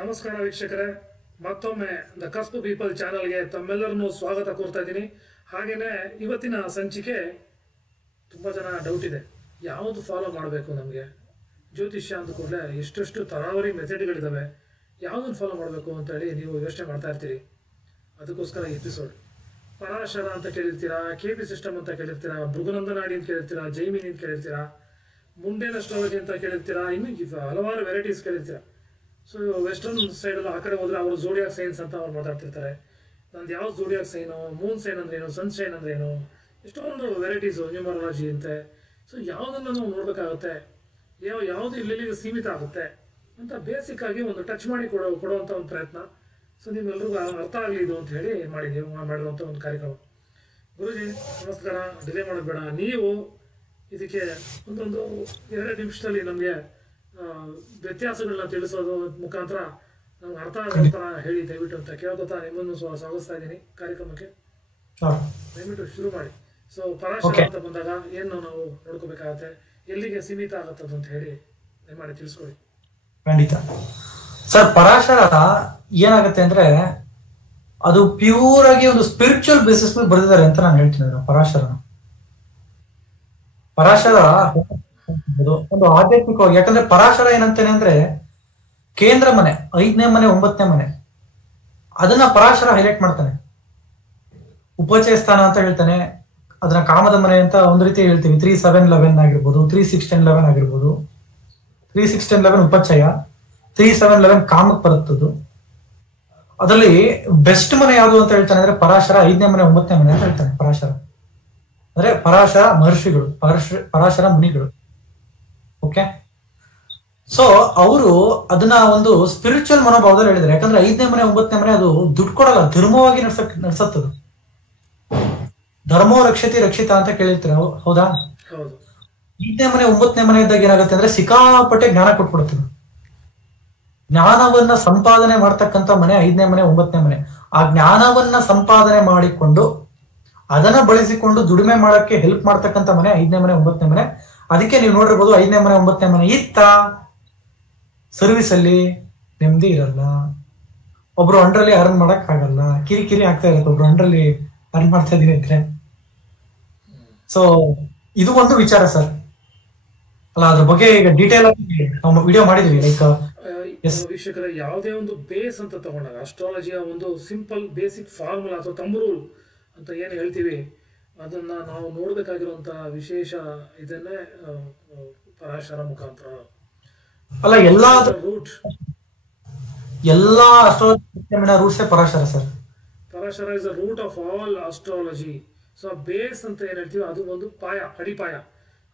ನಮಸ್ಕಾರ ವೀಕ್ಷಕರೇ, ಮತ್ತೊಮ್ಮೆ ದ ಕಸ್ಬ್ ಪೀಪಲ್ ಚಾನಲ್ಗೆ ತಮ್ಮೆಲ್ಲರನ್ನು ಸ್ವಾಗತ ಕೋರ್ತಾ ಇದ್ದೀನಿ. ಹಾಗೆಯೇ ಇವತ್ತಿನ ಸಂಚಿಕೆ ತುಂಬ ಜನ ಡೌಟ್ ಇದೆ, ಯಾವುದು ಫಾಲೋ ಮಾಡಬೇಕು ನಮಗೆ ಜ್ಯೋತಿಷ್ಯ ಅಂದ ಕೂಡಲೇ ಎಷ್ಟೆಷ್ಟು ತರಾವರಿ ಮೆಥಡ್ಗಳಿದ್ದಾವೆ, ಯಾವುದನ್ನು ಫಾಲೋ ಮಾಡಬೇಕು ಅಂತೇಳಿ ನೀವು ಯೋಚನೆ ಮಾಡ್ತಾ ಇರ್ತೀರಿ. ಅದಕ್ಕೋಸ್ಕರ ಎಪಿಸೋಡ್ ಪರಾಶರ ಅಂತ ಕೇಳಿರ್ತೀರಾ, KP ಸಿಸ್ಟಮ್ ಅಂತ ಕೇಳಿರ್ತೀರಾ, ಭೃಗುನಂದನಾಡಿ ಅಂತ ಕೇಳಿರ್ತೀರಾ, ಜೈಮಿನಿ ಅಂತ ಕೇಳಿರ್ತೀರಾ, ಮುಂಡೇನ್ ಅಸ್ಟ್ರಾಲಜಿ ಅಂತ ಕೇಳಿರ್ತೀರಾ, ಇನ್ನು ಹಲವಾರು ವೆರೈಟೀಸ್ ಕೇಳಿರ್ತೀರಾ. ಸೊ ವೆಸ್ಟರ್ನ್ ಸೈಡಲ್ಲಿ ಆ ಕಡೆ ಹೋದರೆ ಅವರು ಝೋಡಿಯಾಕ್ ಸೈನ್ಸ್ ಅಂತ ಅವ್ರು ಮಾತಾಡ್ತಿರ್ತಾರೆ. ನಂದು ಯಾವ ಝೋಡಿಯಾಕ್ ಸೈನು, ಮೂನ್ ಸೈನ್ ಅಂದ್ರೇನು, ಸನ್ ಸೈನ್ ಅಂದ್ರೇನು, ಎಷ್ಟೊಂದು ವೆರೈಟೀಸು, ನ್ಯೂಮರಾಲಜಿ ಅಂತೆ. ಸೊ ಯಾವುದನ್ನು ನಾವು ನೋಡಬೇಕಾಗುತ್ತೆ, ಯಾವುದು ಇಲ್ಲಿಗೆ ಸೀಮಿತ ಆಗುತ್ತೆ ಅಂತ ಬೇಸಿಕ್ ಆಗಿ ಒಂದು ಟಚ್ ಮಾಡಿ ಕೊಡುವಂಥ ಒಂದು ಪ್ರಯತ್ನ. ಸೊ ನಿಮ್ಮೆಲ್ಲರಿಗೂ ಅರ್ಥ ಆಗಲಿ ಇದು ಅಂತ ಹೇಳಿ ಮಾಡಿರುವಂಥ ಒಂದು ಕಾರ್ಯಕ್ರಮ. ಗುರುಜಿ ನಮಸ್ಕಾರ, ಡಿಲೇ ಮಾಡೋದು ಬೇಡ, ನೀವು ಇದಕ್ಕೆ ಒಂದೊಂದು 2 ನಿಮಿಷದಲ್ಲಿ ನಮಗೆ ವ್ಯತ್ಯಾಸಗಳನ್ನ ತಿಳಿಸೋದು ಮುಖಾಂತರ ನಮ್ಗೆ ಅರ್ಥ ಆಗೋ ಥರ ಹೇಳಿ ದಯವಿಟ್ಟು ಅಂತ ಕೇಳ್ಕೊತಾ ನಿಮ್ಮನ್ನು ಸ್ವಾಗತಿಸ್ತಾ ಇದ್ದೀನಿ ಕಾರ್ಯಕ್ರಮಕ್ಕೆ. ದಯವಿಟ್ಟು ಶುರು ಮಾಡಿ. ಸೊ ಪರಾಶರ ಅಂತ ಬಂದಾಗ ಏನು ನಾವು ನೋಡ್ಕೋಬೇಕಾಗತ್ತೆ, ಎಲ್ಲಿಗೆ ಸೀಮಿತ ಆಗತ್ತದು ಅಂತ ಹೇಳಿ ದಯಮಾಡಿ ತಿಳಿಸ್ಕೊಳ್ಳಿ. ಖಂಡಿತ ಸರ್. ಪರಾಶರ ಏನಾಗುತ್ತೆ ಅಂದ್ರೆ ಅದು ಪ್ಯೂರ್ ಆಗಿ ಒಂದು ಸ್ಪಿರಿಚುವಲ್ ಬೇಸಿಸ್ ಮೇಲೆ ಬರೆದಿದ್ದಾರೆ ಅಂತ ನಾನು ಹೇಳ್ತೀನಿ. ಪರಾಶರ ಒಂದು ಆಧ್ಯಾತ್ಮಿಕವಾಗಿ, ಯಾಕಂದ್ರೆ ಪರಾಶರ ಏನಂತೇನೆ ಅಂದ್ರೆ ಕೇಂದ್ರ ಮನೆ, 5ನೇ ಮನೆ, 9ನೇ ಮನೆ, ಅದನ್ನ ಪರಾಶರ ಹೈಲೈಟ್ ಮಾಡ್ತಾನೆ. ಉಪಚಯ ಸ್ಥಾನ ಅಂತ ಹೇಳ್ತಾನೆ, ಅದನ್ನ ಕಾಮದ ಮನೆ ಅಂತ ಒಂದು ರೀತಿ ಹೇಳ್ತೀವಿ. 3-7-11 ಆಗಿರ್ಬೋದು, 3-6-10-11 ಆಗಿರ್ಬೋದು. 3-6-10-11 ಉಪಚಯ, 3-7-11 ಕಾಮಕ್ಕೆ ಬರುತ್ತದು. ಅದರಲ್ಲಿ ಬೆಸ್ಟ್ ಮನೆ ಯಾವುದು ಅಂತ ಹೇಳ್ತಾನೆ ಅಂದ್ರೆ ಪರಾಶರ 5ನೇ ಮನೆ, 9ನೇ ಮನೆ ಅಂತ ಹೇಳ್ತಾನೆ. ಪರಾಶರ ಅಂದ್ರೆ ಪರಾಶರ ಮಹರ್ಷಿಗಳು, ಪರಾಶರ ಮುನಿಗಳು. ಓಕೆ, ಸೊ ಅವರು ಅದನ್ನ ಒಂದು ಸ್ಪಿರಿಚುವಲ್ ಮನೋಭಾವದಲ್ಲಿ ಹೇಳಿದ್ದಾರೆ. ಯಾಕಂದ್ರೆ 5ನೇ ಮನೆ, 9ನೇ ಮನೆ ಅದು ದುಡ್ಡು ಕೊಡಲ್ಲ, ಧರ್ಮವಾಗಿ ನಡ್ಸತ್ತದು. ಧರ್ಮೋ ರಕ್ಷತಿ ರಕ್ಷಿತ ಅಂತ ಕೇಳಿರ್ತೀರ, ಹೌದಾ? 5ನೇ ಮನೆ, 9ನೇ ಮನೆ ಇದ್ದಾಗ ಏನಾಗುತ್ತೆ ಅಂದ್ರೆ ಸಿಕ್ಕಾಪಟ್ಟೆ ಜ್ಞಾನ ಕೊಟ್ಬಿಡುತ್ತದೆ. ಜ್ಞಾನವನ್ನ ಸಂಪಾದನೆ ಮಾಡ್ತಕ್ಕಂಥ ಮನೆ 5ನೇ ಮನೆ, 9ನೇ ಮನೆ. ಆ ಜ್ಞಾನವನ್ನ ಸಂಪಾದನೆ ಮಾಡಿಕೊಂಡು ಅದನ್ನ ಬಳಸಿಕೊಂಡು ದುಡಿಮೆ ಮಾಡಕ್ಕೆ ಹೆಲ್ಪ್ ಮಾಡ್ತಕ್ಕಂಥ ಮನೆ 5ನೇ ಮನೆ, 9ನೇ ಮನೆ. ಅದಕ್ಕೆ ನೀವು ನೋಡಿರ್ಬೋದು 5ನೇ ಮನೆ, 9ನೇ ಮನೆ ಇತ್ತ ಸರ್ವಿಸ್ ಅಲ್ಲಿ ನೆಮ್ಮದಿ ಇರಲ್ಲ, ಒಬ್ರು ಅಂಡ್ರಲ್ಲಿ ಅರ್ನ್ ಮಾಡಕ್ ಆಗಲ್ಲ, ಕಿರಿಕಿರಿ ಆಗ್ತಾ ಇರುತ್ತೆ ಒಬ್ರು ಅಂಡ್ರಲ್ಲಿ ಅರ್ನ್ ಮಾಡ್ತಾ ಇದೀನಿ ಅಂದ್ರೆ. ಸೊ ಇದು ಒಂದು ವಿಚಾರ ಸರ್ ಅಲ್ಲ, ಅದ್ರ ಬಗ್ಗೆ ಈಗ ಡೀಟೇಲ್ ಆಗಿ ನಾವು ವಿಡಿಯೋ ಮಾಡಿದೀವಿ. ಲೈಕ್ ವೀಕ್ಷಕರ, ಯಾವುದೇ ಒಂದು ಬೇಸ್ ಅಂತ ತಗೊಂಡಾಗ ಅಸ್ಟ್ರಾಲಜಿಯ ಒಂದು ಸಿಂಪಲ್ ಬೇಸಿಕ್ ಫಾರ್ಮುಲಾ ಅಥವಾ ತಂಬುರೂಲ್ ಅಂತ ಏನು ಹೇಳ್ತೀವಿ, ಅದನ್ನ ನಾವು ನೋಡ್ಬೇಕಾಗಿರುವಂತ ವಿಶೇಷ ಇದನ್ನೇ ಪರಾಶರ ಮುಖಾಂತರ ಅಲ್ಲ, ಎಲ್ಲಾ astrology roots Parashara sir. Parashara is the root of all astrology. So base ಅಂತ ಏನ್ ಹೇಳ್ತೀವಿ ಅದು ಒಂದು ಪಾಯ, ಅಡಿಪಾಯ.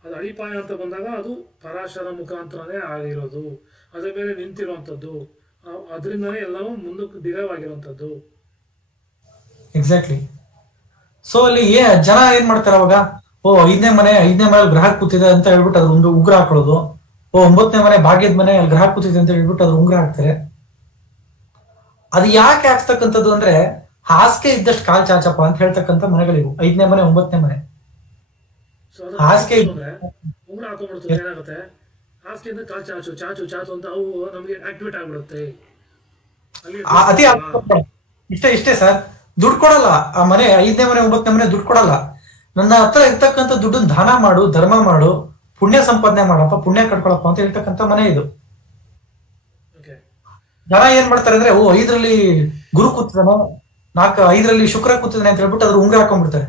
ಅದು ಅಡಿಪಾಯ ಅಂತ ಬಂದಾಗ ಅದು ಪರಾಶರ ಮುಖಾಂತರನೇ ಆಗಿರೋದು, ಅದರ ಮೇಲೆ ನಿಂತಿರುವಂಥದ್ದು, ಅದರಿಂದನೇ ಎಲ್ಲವೂ ಮುಂದಕ್ಕೆ ಡಿರೈವ್ ಆಗಿರುವಂಥದ್ದು. ಎಕ್ಸಾಕ್ಟ್ಲಿ. ಸೊ ಅಲ್ಲಿ ಜನ ಏನ್ ಮಾಡ್ತಾರೆ ಅವಾಗ, 5ನೇ ಮನೆ ಗ್ರಹ ಕೂತಿದೆ ಅಂತ ಹೇಳ್ಬಿಟ್ಟು ಅದ್ರ ಒಂದು ಉಗ್ರ ಹಾಕೊಳ್ಳೋದು. 9ನೇ ಮನೆ ಭಾಗ್ಯದ ಮನೆ, ಅಲ್ಲಿ ಗ್ರಹ ಕೂತಿದೆ ಅಂತ ಹೇಳ್ಬಿಟ್ಟು ಅದ್ರ ಉಂಗ್ರ ಹಾಕ್ತಾರೆ. ಅದು ಯಾಕೆ ಹಾಕ್ತಕ್ಕಂಥದ್ದು ಅಂದ್ರೆ ಹಾಸಿಗೆ ಇದ್ದಷ್ಟು ಕಾಲ್ ಚಾಚಪ್ಪ ಅಂತ ಹೇಳ್ತಕ್ಕಂಥ ಮನೆಗಳಿವು 5ನೇ ಮನೆ, 9ನೇ ಮನೆ. ಹಾಸಿಗೆ ಉಂಗ್ರ ಹಾಕೊಂಡ್ಬಿಡ್ತದೆ, ಏನಾಗುತ್ತೆ ಹಾಸಿಗೆಯಿಂದ ಕಾಲ್ ಚಾಚು ಚಾಚು ಚಾಚು ಅಂತ ಅವು ನಮಗೆ ಆಕ್ಟಿವೇಟ್ ಆಗ್ಬಿಡುತ್ತೆ. ಅದೇ ಇಷ್ಟೇ ಸರ್. ದುಡ್ಡು ಕೊಡಲ್ಲ ಆ ಮನೆ, 5ನೇ ಮನೆ, 9ನೇ ಮನೆ ದುಡ್ಡು ಕೊಡಲ್ಲ. ನನ್ನ ಹತ್ರ ಇರ್ತಕ್ಕಂಥ ದುಡ್ಡನ್ನ ದಾನ ಮಾಡು, ಧರ್ಮ ಮಾಡು, ಪುಣ್ಯ ಸಂಪಾದನೆ ಮಾಡಪ್ಪ, ಪುಣ್ಯ ಕಟ್ಕೊಳಪ್ಪ ಅಂತ ಹೇಳ್ತಕ್ಕಂಥ ಮನೆ ಇದು. ಜನ ಏನ್ ಮಾಡ್ತಾರೆ ಅಂದ್ರೆ 5ರಲ್ಲಿ ಗುರು ಕೂತಿದಾನೆ, 5ರಲ್ಲಿ ಶುಕ್ರ ಕೂತಿದಾನೆ ಅಂತ ಹೇಳ್ಬಿಟ್ಟು ಅದ್ರ ಉಂಗ್ರ ಹಾಕೊಂಡ್ಬಿಡ್ತಾರೆ.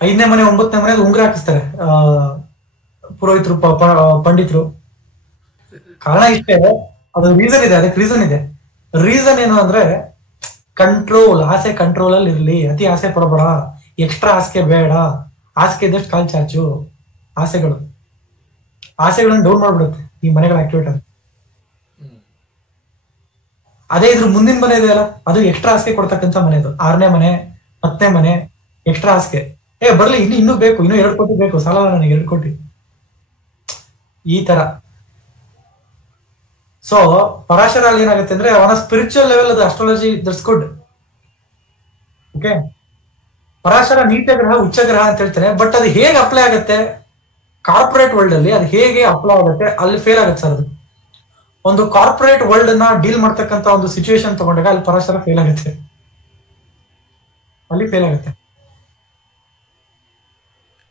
5ನೇ ಮನೆ, 9ನೇ ಮನೆ ಉಂಗ್ರ ಹಾಕಿಸ್ತಾರೆ ಪುರೋಹಿತರು, ಪಂಡಿತರು. ಕಾರಣ ಇಷ್ಟೇ, ಅದು ರೀಸನ್ ಇದೆ, ಅದಕ್ಕೆ ರೀಸನ್ ಇದೆ. ರೀಸನ್ ಏನು ಅಂದ್ರೆ ಕಂಟ್ರೋಲ್, ಆಸೆ ಕಂಟ್ರೋಲ್ ಅಲ್ಲಿ ಇರ್ಲಿ, ಅತಿ ಆಸೆ ಪಡಬೇಡ, ಎಕ್ಸ್ಟ್ರಾ ಆಸೆ ಬೇಡ, ಆಸೆ ಇದ್ದಷ್ಟು ಕಾಲ್ ಚಾಚು. ಆಸೆಗಳನ್ನ ಡೌನ್ ಮಾಡ್ಬಿಡುತ್ತೆ ಈ ಮನೆಗಳ ಆಕ್ಟಿವೇಟ್ ಆಗಿ. ಅದೇ ಇದ್ರ ಮುಂದಿನ ಮನೆ ಇದೆಯಲ್ಲ, ಅದು ಎಕ್ಸ್ಟ್ರಾ ಆಸೆ ಕೊಡ್ತಕ್ಕಂಥ ಮನೆ. ಅದು 6ನೇ ಮನೆ, 10ನೇ ಮನೆ, ಎಕ್ಸ್ಟ್ರಾ ಆಸೆ. ಬರ್ಲಿ, ಇನ್ನೂ ಬೇಕು, ಇನ್ನೂ 2 ಕೋಟಿ ಬೇಕು, ಸಾಲ ನನಗೆ 2 ಕೋಟಿ, ಈ ತರ. ಸೊ ಪರಾಶರ ಅಲ್ಲಿ ಏನಾಗುತ್ತೆ ಅಂದ್ರೆ ಅವನ ಸ್ಪಿರಿಚುವಲ್ ಲೆವೆಲ್ ಅದು astrology, that's good. Okay, Parashara ನೀಚ ಗ್ರಹ, ಉಚ್ಚ ಗ್ರಹ ಅಂತ ಹೇಳ್ತಾರೆ. ಬಟ್ ಅದು ಹೇಗೆ ಅಪ್ಲೈ ಆಗುತ್ತೆ ಕಾರ್ಪೊರೇಟ್ ವರ್ಲ್ಡ್ ಅಲ್ಲಿ, ಅದು ಹೇಗೆ ಅಪ್ಲೈ ಆಗುತ್ತೆ ಅಲ್ಲಿ ಫೇಲ್ ಆಗುತ್ತೆ ಸರ್. ಅದು ಒಂದು ಕಾರ್ಪೊರೇಟ್ ವರ್ಲ್ಡ್ ನ ಡೀಲ್ ಮಾಡ್ತಕ್ಕಂತ ಒಂದು ಸಿಚುವೇಶನ್ ತಗೊಂಡಾಗ ಅಲ್ಲಿ ಪರಾಶರ ಫೇಲ್ ಆಗುತ್ತೆ, ಅಲ್ಲಿ ಫೇಲ್ ಆಗುತ್ತೆ.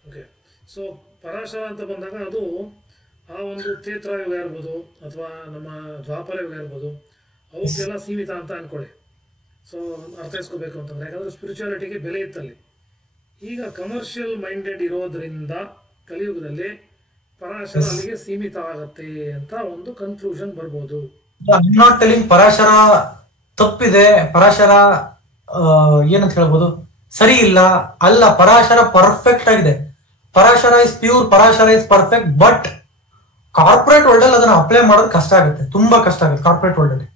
ಓಕೆ, ಸೊ ಪರಾಶರ ಅಂತ ಬಂದಾಗ ಅದು ಆ ಒಂದು ಕ್ಷೇತ್ರಯುಗ ಇರ್ಬೋದು ಅಥವಾ ನಮ್ಮ ದ್ವಾಪರ ಯುಗ ಇರ್ಬೋದು, ಅವಕ್ಕೆಲ್ಲ ಸೀಮಿತ ಅಂತ ಅನ್ಕೊಳ್ಳಿ. ಸೊ ಅರ್ಥೈಸ್ಕೋಬೇಕು ಅಂತಂದ್ರೆ, ಯಾಕಂದ್ರೆ ಸ್ಪಿರಿಚುಯಾಲಿಟಿಗೆ ಬೆಲೆ ಇತ್ತಲ್ಲಿ. ಈಗ ಕಮರ್ಷಿಯಲ್ ಮೈಂಡೆಡ್ ಇರೋದ್ರಿಂದ ಕಲಿಯುಗದಲ್ಲಿ ಪರಾಶರ ಅಲ್ಲಿಗೆ ಸೀಮಿತ ಆಗತ್ತೆ ಅಂತ ಒಂದು ಕನ್ಕ್ಲೂಷನ್ ಬರ್ಬೋದು. ನಾಟ್ ಟೆಲಿಂಗ್ ಪರಾಶರ ತಪ್ಪಿದೆ, ಪರಾಶರ ಏನಂತ ಹೇಳ್ಬೋದು, ಸರಿ ಇಲ್ಲ, ಅಲ್ಲ, ಪರಾಶರ ಪರ್ಫೆಕ್ಟ್ ಆಗಿದೆ. Parashara is pure, Parashara is perfect. But corporate world ಅಲ್ಲಿ ಅದನ್ನ ಅಪ್ಲೈ ಮಾಡೋದು ಕಷ್ಟ ಆಗುತ್ತೆ, ತುಂಬಾ ಕಷ್ಟ ಆಗುತ್ತೆ ಕಾರ್ಪೊರೇಟ್ ವರ್ಲ್ಡ್ ಅಲ್ಲಿ.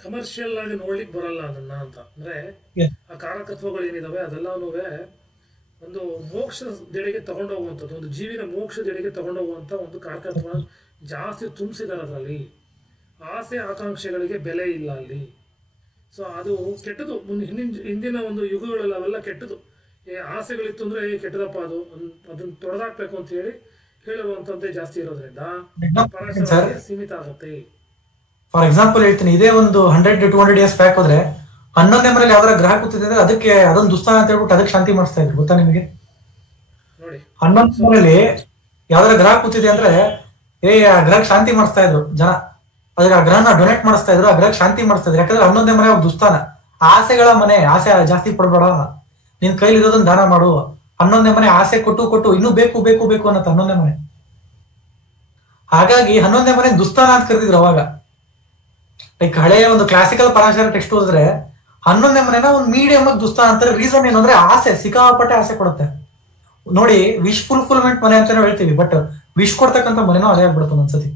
ಕಮರ್ಷಿಯಲ್ ಆಗಿ ನೋಡ್ಲಿಕ್ಕೆ ಬರಲ್ಲ ಅದನ್ನ ಅಂತ ಅಂದ್ರೆ, ಆ ಕಾರಕತ್ವಗಳು ಏನಿದಾವೆ ಅದೆಲ್ಲನೂ ಒಂದು ಮೋಕ್ಷದೆಡೆಗೆ ತಗೊಂಡೋಗುವಂಥದ್ದು, ಒಂದು ಜೀವಿನ ಮೋಕ್ಷದೆಡೆಗೆ ತಗೊಂಡೋಗುವಂಥ ಒಂದು ಕಾರಕತ್ವ ಜಾಸ್ತಿ ತುಂಬಿಸಿದಾರೆ ಅದರಲ್ಲಿ. ಆಸೆ ಆಕಾಂಕ್ಷೆಗಳಿಗೆ ಬೆಲೆ ಇಲ್ಲ ಅಲ್ಲಿ. ಸೊ ಅದು ಕೆಟ್ಟದು. ಹಿಂದಿನ ಒಂದು ಯುಗಗಳಲ್ಲಿ ಅವೆಲ್ಲ ಕೆಟ್ಟದು. ಆಸೆಗಳಿತ್ತು ಅಂದ್ರೆ ಕೆಟ್ಟದಪ್ಪ, ಅದನ್ನ ತೊಡೆದಾಕ್ಬೇಕು ಅಂತ ಹೇಳಿರುವಂಥದ್ದೇ ಜಾಸ್ತಿ ಇರೋದ್ರಿಂದ ಪರಾಶರ ಸೀಮಿತ ಆಗುತ್ತೆ. ಫಾರ್ ಎಕ್ಸಾಂಪಲ್ ಹೇಳ್ತೀನಿ, ಇದೇ ಒಂದು 100-200 ಇಯರ್ಸ್ ಬ್ಯಾಕ್ ಹೋದ್ರೆ 11ನೇ ಮನೇಲಿ ಯಾವ್ದಾರ ಗ್ರಹ ಕೂತಿದೆ ಅಂದ್ರೆ ಅದಕ್ಕೆ ಅದೊಂದು ದುಸ್ಥಾನ ಅಂತ ಹೇಳ್ಬಿಟ್ಟು ಅದಕ್ಕೆ ಶಾಂತಿ ಮಾಡಿಸ್ತಾ ಇದ್ರು, ಗೊತ್ತಾ ನಿಮಗೆ? ನೋಡಿ, 11ನೇ ಮನೇಲಿ ಯಾವ್ದಾರ ಗ್ರಹ ಕೂತಿದೆ ಅಂದ್ರೆ ಆ ಗ್ರಹಕ್ಕೆ ಶಾಂತಿ ಮಾಡಿಸ್ತಾ ಇದ್ರು ಜನ. ಅದಕ್ಕೆ ಆ ಗ್ರಹನ ಡೊನೇಟ್ ಮಾಡಿಸ್ತಾ ಇದ್ರು, ಆ ಗ್ರಹಕ್ಕೆ ಶಾಂತಿ ಮಾಡಿಸ್ತಾ ಇದ್ರು. ಯಾಕಂದ್ರೆ 11ನೇ ಮನೆ ಒಂದು ದುಸ್ಥಾನ, ಆಸೆಗಳ ಮನೆ. ಆಸೆ ಜಾಸ್ತಿ ಪಡ್ಬೇಡ, ನಿನ್ ಕೈಲಿ ಇರೋದನ್ನ ದಾನ ಮಾಡು. 11ನೇ ಮನೆ ಆಸೆ ಕೊಟ್ಟು ಇನ್ನೂ ಬೇಕು ಬೇಕು ಬೇಕು ಅನ್ನತ್ತೆ 11ನೇ ಮನೆ. ಹಾಗಾಗಿ 11ನೇ ಮನೆ ದುಸ್ಥಾನ ಅಂತ ಕರೆದಿದ್ರು ಅವಾಗ. ಲೈಕ್ ಹಳೆಯ ಒಂದು ಕ್ಲಾಸಿಕಲ್ ಪರಾಶರ ಟೆಕ್ಸ್ಟ್ ಓದಿದ್ರೆ 11ನೇ ಮನೆನ ಒಂದು ಮೀಡಿಯಂ ಆಗಿ ದುಸ್ಥಾನ ಅಂತಾರೆ. ರೀಸನ್ ಏನು ಅಂದ್ರೆ ಆಸೆ, ಸಿಕ್ಕಾಪಟ್ಟೆ ಆಸೆ ಕೊಡುತ್ತೆ. ನೋಡಿ, ವಿಶ್ ಫುಲ್ಫಿಲ್ಮೆಂಟ್ ಮನೆ ಅಂತಾನೆ ಹೇಳ್ತೀವಿ, ಬಟ್ ವಿಶ್ ಕೊಡ್ತಕ್ಕಂಥ ಮನೆನೂ ಅದೇ ಆಗ್ಬಿಡುತ್ತೆ ಒಂದ್ಸತಿ.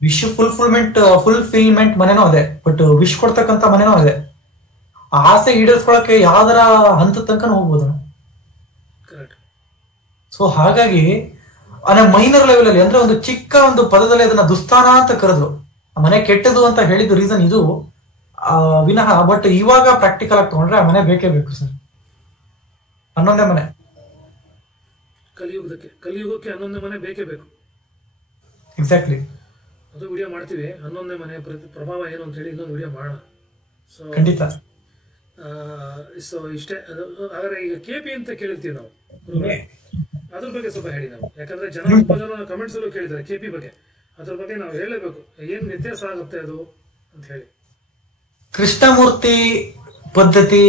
ವಿಶ್ ಫುಲ್ಫಿಲ್ಮೆಂಟ್ ಮನೆನೂ ಅದೇ, ಬಟ್ ವಿಶ್ ಕೊಡ್ತಕ್ಕಂಥ ಮನೆನೂ ಅದೇ. ಆಸೆ ಈಡೇರಿಸ್ಕೊಳಕ್ಕೆ ಯಾವ್ದಾರ ಹಂತದ ತನಕ ಹೋಗ್ಬೋದು. ಸೊ ಹಾಗಾಗಿ ಮೈನರ್ ಲೆವೆಲ್ ಅಲ್ಲಿ ಅಂದ್ರೆ ಒಂದು ಚಿಕ್ಕ ಒಂದು ಪದದಲ್ಲಿ ಅದನ್ನ ದುಸ್ಥಾನ ಅಂತ ಕರೆದ್ರು. ಮನೆ ಕೆಟ್ಟದು ಅಂತ ಹೇಳಿದ್ದು ರೀಸನ್ ಇದು ವಿನಃ. ಬಟ್ ಇವಾಗ ಪ್ರಾಕ್ಟಿಕಲ್ ಆಗಿ ತಗೊಂಡ್ರೆ ಆ ಮನೆ ಬೇಕೇ ಬೇಕು ಸರ್. 11ನೇ ಮನೆ ಕಲಿಯುಗಕ್ಕೆ 11ನೇ ಮನೆ ಬೇಕೇ ಬೇಕು. ಎಕ್ಸಾಕ್ಟ್ಲಿ. ಅದು ವಿಡಿಯೋ ಮಾಡ್ತೀವಿ, 11ನೇ ಮನೆ ಪ್ರಭಾವ ಏನು ಅಂತ ಹೇಳಿ ಇನ್ನೊಂದು ವಿಡಿಯೋ ಮಾಡೋಣ. ಸೊ ಖಂಡಿತ. ಸೊ ಇಷ್ಟೇ. ಹಾಗಾದ್ರೆ ಈಗ KP ಅಂತ ಕೇಳಿರ್ತೀವಿ ನಾವು, ಅದ್ರ ಬಗ್ಗೆ ಸ್ವಲ್ಪ ಹೇಳಿ ನಾವು. ಯಾಕಂದ್ರೆ ತುಂಬಾ ಜನ ಕಮೆಂಟ್ಸ್ ಅಲ್ಲೂ ಕೇಳಿದ್ದಾರೆ KP ಬಗ್ಗೆ. ಅದ್ರ ಬಗ್ಗೆ ನಾವು ಹೇಳಬೇಕು, ಏನ್ ವ್ಯತ್ಯಾಸ ಆಗುತ್ತೆ ಅದು ಅಂತ ಹೇಳಿ. ಕೃಷ್ಣಮೂರ್ತಿ ಪದ್ಧತಿ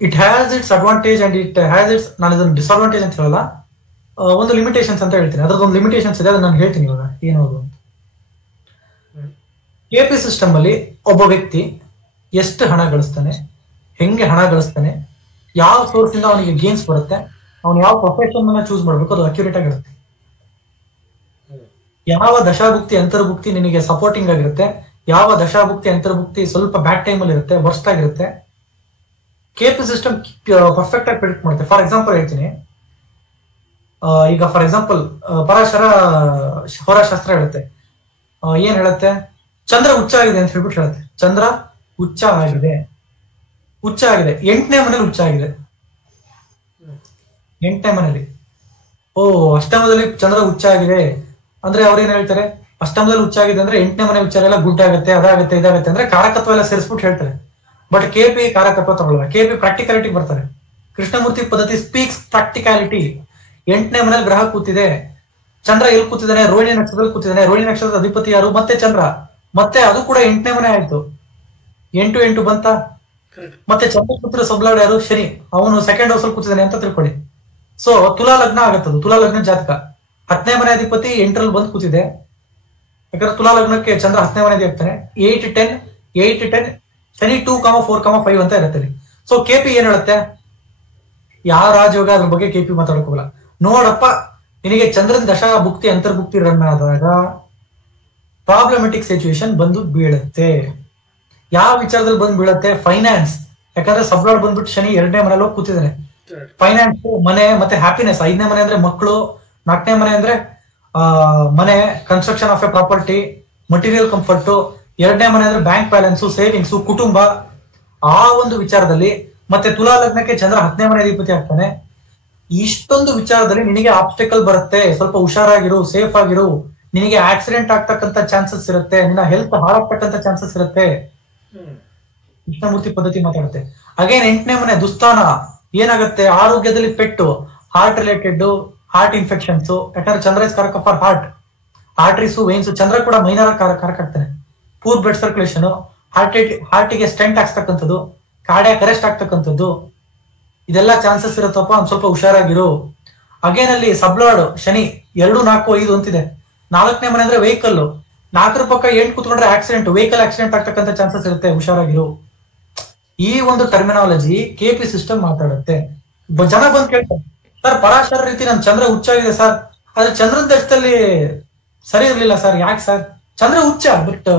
it has its advantage and it has its, ನಾನು ಇದನ್ನು ಡಿಸ್ಅಡ್ವಾಂಟೇಜ್ ಅಂತ ಹೇಳಲ್ಲ, ಒಂದು ಲಿಮಿಟೇಷನ್ಸ್ ಅಂತ ಹೇಳ್ತೀನಿ. ಅದ್ರದ್ದೊಂದು ಲಿಮಿಟೇಷನ್ಸ್ ಇದೆ, ಅದನ್ನ ನಾನು ಹೇಳ್ತೀನಿ ಇವಾಗ ಏನೋದು ಅಂತ. KP ಸಿಸ್ಟಮ್ ಅಲ್ಲಿ ಒಬ್ಬ ವ್ಯಕ್ತಿ ಎಷ್ಟು ಹಣ ಗಳಿಸ್ತಾನೆ, ಹೆಂಗೆ ಹಣ ಗಳಿಸ್ತಾನೆ, ಯಾವ ಸೋರ್ಸ್ ಇಂದ ಅವನಿಗೆ ಗೇನ್ಸ್ ಬರುತ್ತೆ, ಅವನು ಯಾವ ಪ್ರೊಫೆಷನ್ ಅನ್ನ ಚೂಸ್ ಮಾಡ್ಬೇಕು, ಅದು ಅಕ್ಯುರೇಟ್ ಆಗಿರುತ್ತೆ. ಯಾವ ದಶಾಭುಕ್ತಿ ಅಂತರ್ಭುಕ್ತಿ ನಿನಗೆ ಸಪೋರ್ಟಿಂಗ್ ಆಗಿರುತ್ತೆ, ಯಾವ ದಶಾಭುಕ್ತಿ ಅಂತರ್ಭುಕ್ತಿ ಸ್ವಲ್ಪ ಬ್ಯಾಡ್ ಟೈಮ್ ಅಲ್ಲಿ ಇರುತ್ತೆ, ವರ್ಸ್ಟ್ ಆಗಿರುತ್ತೆ, KP ಸಿಸ್ಟಮ್ ಪರ್ಫೆಕ್ಟ್ ಆಗಿ ಪ್ರಿಡಿಕ್ಟ್ ಮಾಡುತ್ತೆ. ಫಾರ್ ಎಕ್ಸಾಂಪಲ್ ಹೇಳ್ತೀನಿ, ಈಗ ಫಾರ್ ಎಕ್ಸಾಂಪಲ್ ಪರಾಶರ ಹೋರಾಶಾಸ್ತ್ರ ಹೇಳುತ್ತೆ, ಏನ್ ಹೇಳುತ್ತೆ, ಚಂದ್ರ ಉಚ್ಚ ಆಗಿದೆ ಅಂತ ಹೇಳ್ಬಿಟ್ಟು ಹೇಳುತ್ತೆ. ಚಂದ್ರ ಉಚ್ಚ ಆಗಿದೆ, 8ನೇ ಮನೇಲಿ ಉಚ್ಚ ಆಗಿದೆ. 8ನೇ ಮನೇಲಿ ಅಷ್ಟಮದಲ್ಲಿ ಚಂದ್ರ ಉಚ್ಚ ಆಗಿದೆ ಅಂದ್ರೆ ಅವ್ರೇನ್ ಹೇಳ್ತಾರೆ, ಅಷ್ಟಮದಲ್ಲಿ ಉಚ್ಚ ಆಗಿದೆ ಅಂದ್ರೆ 8ನೇ ಮನೆ ಉಚ್ಚಾರ ಎಲ್ಲ ಗುಡ್ ಆಗುತ್ತೆ, ಅದಾಗುತ್ತೆ, ಇದಾಗುತ್ತೆ ಅಂದ್ರೆ ಕಾರಕತ್ವ ಎಲ್ಲ ಸೇರಿಸ್ಬಿಟ್ಟು ಹೇಳ್ತಾರೆ. ಬಟ್ KP ಕಾರಕತ್ವ ತಗೊಳ್ಳಲ್ಲ, KP ಪ್ರಾಕ್ಟಿಕಾಲಿಟಿ ಬರ್ತಾರೆ. ಕೃಷ್ಣಮೂರ್ತಿ ಪದ್ಧತಿ ಸ್ಪೀಕ್ಸ್ ಪ್ರಾಕ್ಟಿಕಾಲಿಟಿ. 8ನೇ ಮನೇಲಿ ಗ್ರಹ ಕೂತಿದೆ, ಚಂದ್ರ ಎಲ್ಲಿ ಕೂತಿದ್ದಾನೆ, ರೋಹಿಣಿ ನಕ್ಷತ್ರದಲ್ಲಿ ಕೂತಿದ್ದಾನೆ. ರೋಹಿಣಿ ನಕ್ಷತ್ರದ ಅಧಿಪತಿ ಯಾರು, ಮತ್ತೆ ಚಂದ್ರ, ಮತ್ತೆ ಅದು ಕೂಡ 8ನೇ ಮನೆ ಆಯ್ತು. 8 ಬಂತ. ಮತ್ತೆ ಚಂದ್ರಪುತ್ರ ಸಬ್ಲಾಡ್ ಯಾರು, ಶನಿ, ಅವನು ಸೆಕೆಂಡ್ ಹೌಸ್ ಅಲ್ಲಿ ಕೂತಿದ್ದಾನೆ ಅಂತ ತಿಳ್ಕೊಳ್ಳಿ. ಸೊ ತುಲಾ ಲಗ್ನ ಆಗತ್ತದು, ತುಲಾ ಲಗ್ನ ಜಾತಕ. 10ನೇ ಮನೆ ಅಧಿಪತಿ 8ರಲ್ಲಿ ಬಂದು ಕೂತಿದೆ, ಯಾಕಂದ್ರೆ ತುಲಾ ಲಗ್ನಕ್ಕೆ ಚಂದ್ರ 10ನೇ ಮನೆ ಆಗ್ತಾನೆ. 8-10 ಶನಿ 2,4,5 ಅಂತ ಇರುತ್ತೆ. ಸೊ KP ಏನ್ ಹೇಳುತ್ತೆ, ಯಾವ ರಾಜಯೋಗ ಅದ್ರ ಬಗ್ಗೆ KP ಮಾತಾಡಕೋಲ್ಲ. ನೋಡಪ್ಪ, ನಿನಗೆ ಚಂದ್ರನ ದಶಾ ಭುಕ್ತಿ ಅಂತರ್ಭುಕ್ತಿ ರನ್ ಆದಾಗ ಪ್ರಾಬ್ಲಮೆಟಿಕ್ ಸಿಚುವೇಶನ್ ಬಂದು ಬೀಳುತ್ತೆ. ಯಾವ ವಿಚಾರದಲ್ಲಿ ಬಂದು ಬೀಳುತ್ತೆ, ಫೈನಾನ್ಸ್. ಯಾಕಂದ್ರೆ ಸಬ್ಲಾಡ್ ಬಂದ್ಬಿಟ್ಟು ಶನಿ 2ನೇ ಮನೇಲಿ ಹೋಗಿ ಕೂತಿದ್ದಾನೆ. ಫೈನಾನ್ಸ್, ಮನೆ, ಮತ್ತೆ ಹ್ಯಾಪಿನೆಸ್. 5ನೇ ಮನೆ ಅಂದ್ರೆ ಮಕ್ಕಳು, 4ನೇ ಮನೆ ಅಂದ್ರೆ ಮನೆ, construction of A property, material comfort. 2ನೇ ಮನೆ ಅಂದ್ರೆ ಬ್ಯಾಂಕ್ ಬ್ಯಾಲೆನ್ಸ್, ಸೇವಿಂಗ್ಸ್, ಕುಟುಂಬ. ಆ ಒಂದು ವಿಚಾರದಲ್ಲಿ ಮತ್ತೆ ತುಲಾ ಲಗ್ನಕ್ಕೆ ಚಂದ್ರ 10ನೇ ಮನೆ ಅಧಿಪತಿ ಆಗ್ತಾನೆ. ಇಷ್ಟೊಂದು ವಿಚಾರದಲ್ಲಿ ನಿನಗೆ ಆಬ್ಸ್ಟೆಕಲ್ ಬರುತ್ತೆ, ಸ್ವಲ್ಪ ಹುಷಾರಾಗಿರು, ಸೇಫ್ ಆಗಿರು, ನಿನಗೆ ಆಕ್ಸಿಡೆಂಟ್ ಆಗ್ತಕ್ಕಂತ ಚಾನ್ಸಸ್ ಇರುತ್ತೆ, ನಿನ್ನ ಹೆಲ್ತ್ ಹಾಳಾಗ್ತಕ್ಕಂತ ಚಾನ್ಸಸ್ ಇರುತ್ತೆ. ಕೃಷ್ಣಮೂರ್ತಿ ಪದ್ಧತಿ ಮಾತಾಡುತ್ತೆ. ಅಗೇನ್ 8ನೇ ಮನೆ ದುಸ್ಥಾನ ಏನಾಗುತ್ತೆ, ಆರೋಗ್ಯದಲ್ಲಿ ಪೆಟ್ಟು, ಹಾರ್ಟ್ ರಿಲೇಟೆಡ್, ಹಾರ್ಟ್ ಇನ್ಫೆಕ್ಷನ್ಸ್. ಯಾಕಂದ್ರೆ ಚಂದ್ರ ಇಸ್ ಕಾರಕ for heart, arteries, veins. Chandra ಕೂಡ ಮೈನರ್ ಕಾರಕ ಆಗ್ತಾನೆ. ಪೂರ್ ಬ್ಲಡ್ ಸರ್ಕ್ಯುಲೇಷನ್, ಹಾರ್ಟಿಗೆ ಸ್ಟೆಂಟ್ ಹಾಕ್ಸ್ತಕ್ಕಂಥದ್ದು, ಕಾರ್ಡಿಯಾಕ್ ಅರೆಸ್ಟ್ ಆಗ್ತಕ್ಕಂಥದ್ದು, ಇದೆಲ್ಲ ಚಾನ್ಸಸ್ ಇರುತ್ತಪ್ಪ, ಒಂದ್ ಸ್ವಲ್ಪ ಹುಷಾರಾಗಿರು. ಅಗೇನ್ ಅಲ್ಲಿ ಸಬ್ಲಾಡ್ ಶನಿ 2, 4, 5 ಅಂತಿದೆ. 4ನೇ ಮನೆ ಅಂದ್ರೆ ವೆಹಿಕಲ್, 4 ಪಕ್ಕ 8 ಕೂತ್ಕೊಂಡ್ರೆ ಆಕ್ಸಿಡೆಂಟ್, ವೆಹಿಕಲ್ ಆಕ್ಸಿಡೆಂಟ್ ಆಗ್ತಕ್ಕಂಥ ಚಾನ್ಸಸ್ ಇರುತ್ತೆ, ಹುಷಾರಾಗಿರು. ಈ ಒಂದು ಟರ್ಮಿನಾಲಜಿ ಕೆಪಿ ಸಿಸ್ಟಮ್ ಮಾತಾಡುತ್ತೆ. ಜನ ಬಂದ್ ಕೇಳ್ತಾರೆ, ಸರ್ ಪರಾಶರ ರೀತಿ ನನ್ ಚಂದ್ರ ಹುಚ್ಚಾಗಿದೆ ಸರ್, ಆದ್ರೆ ಚಂದ್ರನ ದಶದಲ್ಲಿ ಸರಿ ಇರ್ಲಿಲ್ಲ ಸರ್, ಯಾಕೆ ಸರ್? ಚಂದ್ರ ಹುಚ್ಚ, ಬಟ್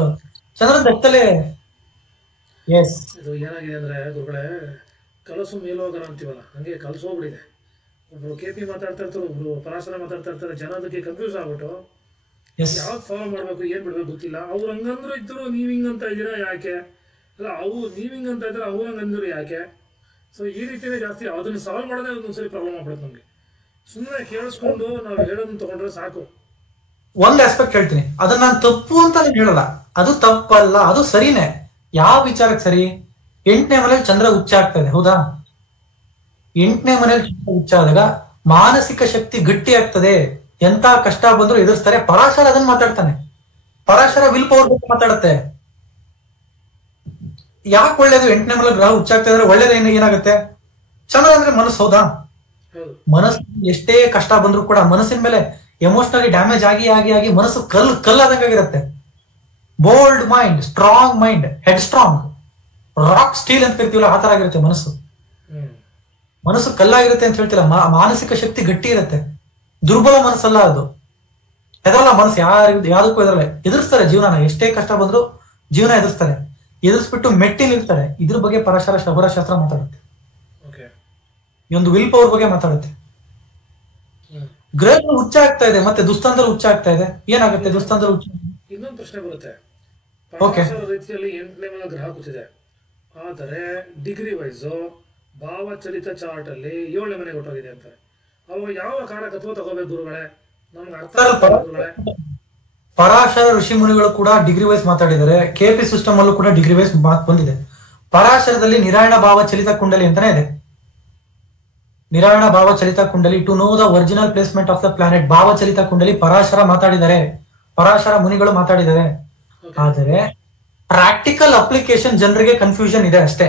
ಚಂದ್ರನ ದಶದಲ್ಲಿ ಎಸ್. ಇದು ಏನಾಗಿದೆ ಅಂದ್ರೆ ಗುರುಗಳೇ, ಕಲಸು ಮೇಲೋಗರ ಅಂತೀವಲ್ಲ, ಹಂಗೆ ಕಲಸೋಗ್ಬಿಟ್ಟಿದೆ. ಒಬ್ರು ಕೆಪಿ ಮಾತಾಡ್ತಾ ಇರ್ತಾರೆ, ಒಬ್ರು ಪರಾಶರ ಮಾತಾಡ್ತಾ ಇರ್ತಾರೆ, ಜನ ಅದಕ್ಕೆ ಕನ್ಫ್ಯೂಸ್ ಆಗ್ಬಿಟ್ಟು ಯಾವ್ದು ಫಾಲೋ ಮಾಡ್ಬೇಕು ಏನ್ ಬಿಡ್ಬೇಕು ಗೊತ್ತಿಲ್ಲ. ಅವ್ರು ಹಂಗಂದ್ರು ಇದ್ರು, ನೀವ್ ಹಿಂಗಂತ ಇದ್ದೀರಾ ಯಾಕೆ, ಅಲ್ಲ ನೀವ್ ಹಿಂಗಂತ ಇದ್ರೆ ಅವ್ರು ಹಂಗಂದ್ರು ಯಾಕೆ. ಸೊ ಈ ರೀತಿನೇ ಜಾಸ್ತಿ ಅದನ್ನ ಸಾಲ್ವ್ ಮಾಡೋದೇ ಒಂದೊಂದ್ಸರಿ ಪ್ರಾಬ್ಲಮ್ ಆಗ್ಬಿಡುತ್ತೆ ನಮ್ಗೆ. ಸುಮ್ಮನೆ ಕೇಳಿಸ್ಕೊಂಡು ನಾವು ಹೇಳೋದನ್ನ ತಗೊಂಡ್ರೆ ಸಾಕು. ಒಂದ್ ಆಸ್ಪೆಕ್ಟ್ ಹೇಳ್ತೀನಿ, ಅದನ್ನ ನಾನು ತಪ್ಪು ಅಂತ ನಾನು ಹೇಳಲ್ಲ, ಅದು ತಪ್ಪಲ್ಲ, ಅದು ಸರಿನೇ. ಯಾವ ವಿಚಾರಕ್ಕೆ ಸರಿ? 8ನೇ ಮನೇಲಿ ಚಂದ್ರ ಉಚ್ಚ ಆಗ್ತಾ ಇದೆ, ಹೌದಾ? 8ನೇ ಮನೇಲಿ ಚಂದ್ರ ಉಚ್ಚ ಆದಾಗ ಮಾನಸಿಕ ಶಕ್ತಿ ಗಟ್ಟಿ ಆಗ್ತದೆ, ಎಂತ ಕಷ್ಟ ಬಂದ್ರು ಎದುರಿಸ್ತಾರೆ. ಪರಾಶರ ಅದನ್ನ ಮಾತಾಡ್ತಾನೆ, ಪರಾಶರ ವಿಲ್ ಪವರ್ ಬಗ್ಗೆ ಮಾತಾಡುತ್ತೆ. ಯಾಕೆ ಒಳ್ಳೇದು? 8ನೇ ಮನೇಲಿ ಗ್ರಹ ಉಚ್ಚ ಆಗ್ತಾ ಇದ್ರೆ ಒಳ್ಳೇದು ಏನಾಗುತ್ತೆ? ಚಂದ್ರ ಅಂದ್ರೆ ಮನಸ್ಸು, ಹೌದಾ? ಮನಸ್ಸು ಎಷ್ಟೇ ಕಷ್ಟ ಬಂದ್ರು ಕೂಡ ಮನಸ್ಸಿನ ಮೇಲೆ ಎಮೋಷನಲಿ ಡ್ಯಾಮೇಜ್ ಆಗಿ ಆಗಿ ಆಗಿ ಮನಸ್ಸು ಕಲ್ಲಾದಂಗಾಗಿರುತ್ತೆ. Bold mind, strong mind, head strong, rock steel ಅಂತ ಕರಿತೀವಲ್ಲ, ಆ ತರ ಆಗಿರುತ್ತೆ ಮನಸ್ಸು. ಮನಸ್ಸು ಕಲ್ಲಾಗಿರುತ್ತೆ ಅಂತ ಹೇಳ್ತಿಲ್ಲ, ಮಾನಸಿಕ ಶಕ್ತಿ ಗಟ್ಟಿ ಇರುತ್ತೆ. ದುರ್ಬಲ ಮನಸ್ಸಲ್ಲ ಅದು, ಹೆದರಲ್ಲ ಮನಸ್ಸು, ಯಾವ್ದಕ್ಕೂ ಹೆದರಲ್ಲ, ಎದುರಿಸ್ತಾರೆ ಜೀವನ. ಎಷ್ಟೇ ಕಷ್ಟ ಬಂದ್ರು ಜೀವನ ಎದುರಿಸ್ತಾರೆ, ಎದುರಿಸ್ಬಿಟ್ಟು ಮೆಟ್ಟಿಲಿರ್ತಾರೆ. ಇದ್ರ ಬಗ್ಗೆ ಪರಾಶರ ಶಬರಶಾಸ್ತ್ರ ಮಾತಾಡುತ್ತೆ. ಈ ಒಂದು ವಿಲ್ ಪವರ್ ಬಗ್ಗೆ ಮಾತಾಡುತ್ತೆ. ಗ್ರಹ ಉಚ್ಚ ಆಗ್ತಾ ಇದೆ, ಮತ್ತೆ ದುಸ್ಥಾನದಲ್ಲಿ ಉಚ್ಚ ಆಗ್ತಾ ಇದೆ, ಏನಾಗುತ್ತೆ ದುಸ್ಥಾನದಲ್ಲಿ ಉಚ್ಚ? ಇನ್ನೊಂದು ಪ್ರಶ್ನೆ ಬರುತ್ತೆ. ಓಕೆ, ರೀತಿಯಲ್ಲಿ 8ನೇ ಮನೆ ಗ್ರಹ ಕೂತಿದೆ, ಆದರೆ ಡಿಗ್ರಿ ವೈಸ್ ಭಾವಚಲಿತ ಚಾರ್ಟ್ ಅಲ್ಲಿ 7ನೇ ಮನೆಗೆ ಹೊಟ್ಟೋಗಿದೆ ಅಂತ. ಅವು ಯಾವ ಕಾರಕತ್ವ ತಗೋಬೇಕು ಗುರುಗಳೇ? ನಮ್ಗೆ ಅರ್ಥ. ಪರಾಶರ ಋಷಿ ಮುನಿಗಳು ಕೂಡ ಡಿಗ್ರಿ ವೈಸ್ ಮಾತಾಡಿದ್ದಾರೆ. ಕೆಪಿ ಸಿಸ್ಟಮ್ ಅಲ್ಲೂ ಕೂಡ ಡಿಗ್ರಿ ವೈಸ್ ಮಾತು ಬಂದಿದೆ. ಪರಾಶರದಲ್ಲಿ ನಿರಾಯಣ ಭಾವ ಚಲಿತ ಕುಂಡಲಿ ಅಂತಾನೆ ಇದೆ. ನಿರಾಯಣ ಭಾವ ಚಲಿತ ಕುಂಡಲಿ, to know the original placement of the planet. ಭಾವಚಲಿತ ಕುಂಡಲಿ ಪರಾಶರ ಮಾತಾಡಿದ್ದಾರೆ, ಪರಾಶರ ಮುನಿಗಳು ಮಾತಾಡಿದ್ದಾರೆ. ಆದರೆ ಪ್ರಾಕ್ಟಿಕಲ್ ಅಪ್ಲಿಕೇಶನ್ ಜನರಿಗೆ ಕನ್ಫ್ಯೂಷನ್ ಇದೆ ಅಷ್ಟೇ.